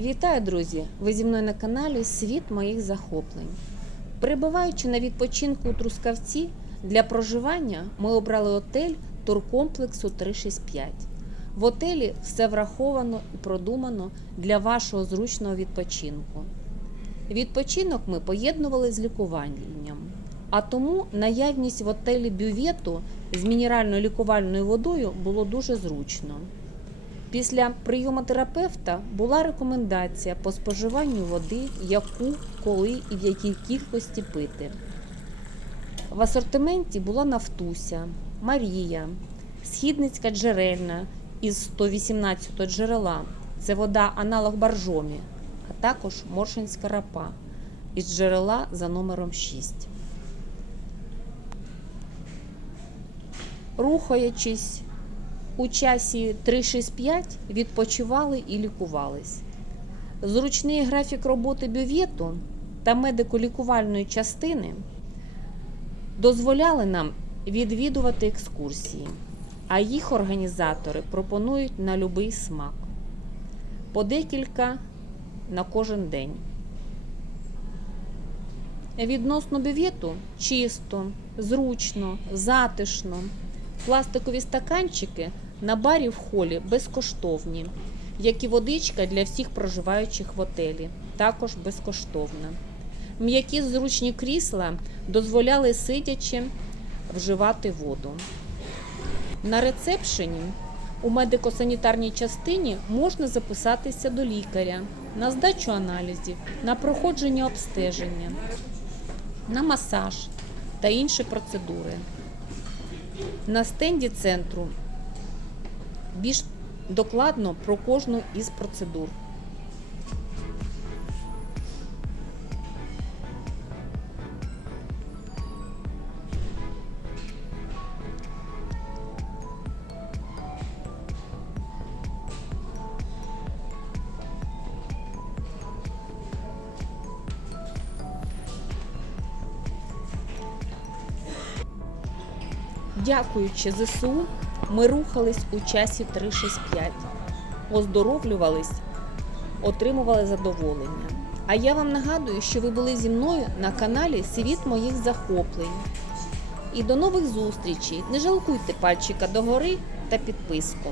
Вітаю, друзі! Ви зі мною на каналі Світ моїх захоплень. Перебуваючи на відпочинку у Трускавці, для проживання ми обрали отель туркомплексу 365. В отелі все враховано і продумано для вашого зручного відпочинку. Відпочинок ми поєднували з лікуванням, а тому наявність в отелі бювету з мінеральною лікувальною водою було дуже зручно. Після прийому терапевта була рекомендація по споживанню води, яку, коли і в якій кількості пити. В асортименті була Нафтуся, Марія, Східницька джерельна із 118 джерела. Це вода аналог баржомі, а також Моршинська рапа із джерела за номером 6. Рухаючись у часі 365 відпочивали і лікувались. Зручний графік роботи бювету та медико-лікувальної частини дозволяли нам відвідувати екскурсії, а їх організатори пропонують на будь-який смак по декілька на кожен день. Відносно бювету чисто, зручно, затишно. Пластикові стаканчики на барі в холі безкоштовні, як і водичка для всіх проживаючих в отелі, також безкоштовна. М'які зручні крісла дозволяли сидячи вживати воду. На рецепшені у медико-санітарній частині можна записатися до лікаря на здачу аналізів, на проходження обстеження, на масаж та інші процедури. На стенді центру більш докладно про кожну із процедур. Дякуючи ЗСУ, ми рухались у часі 365, оздоровлювались, отримували задоволення. А я вам нагадую, що ви були зі мною на каналі Світ моїх захоплень. І до нових зустрічей! Не жалкуйте пальчика догори та підписку.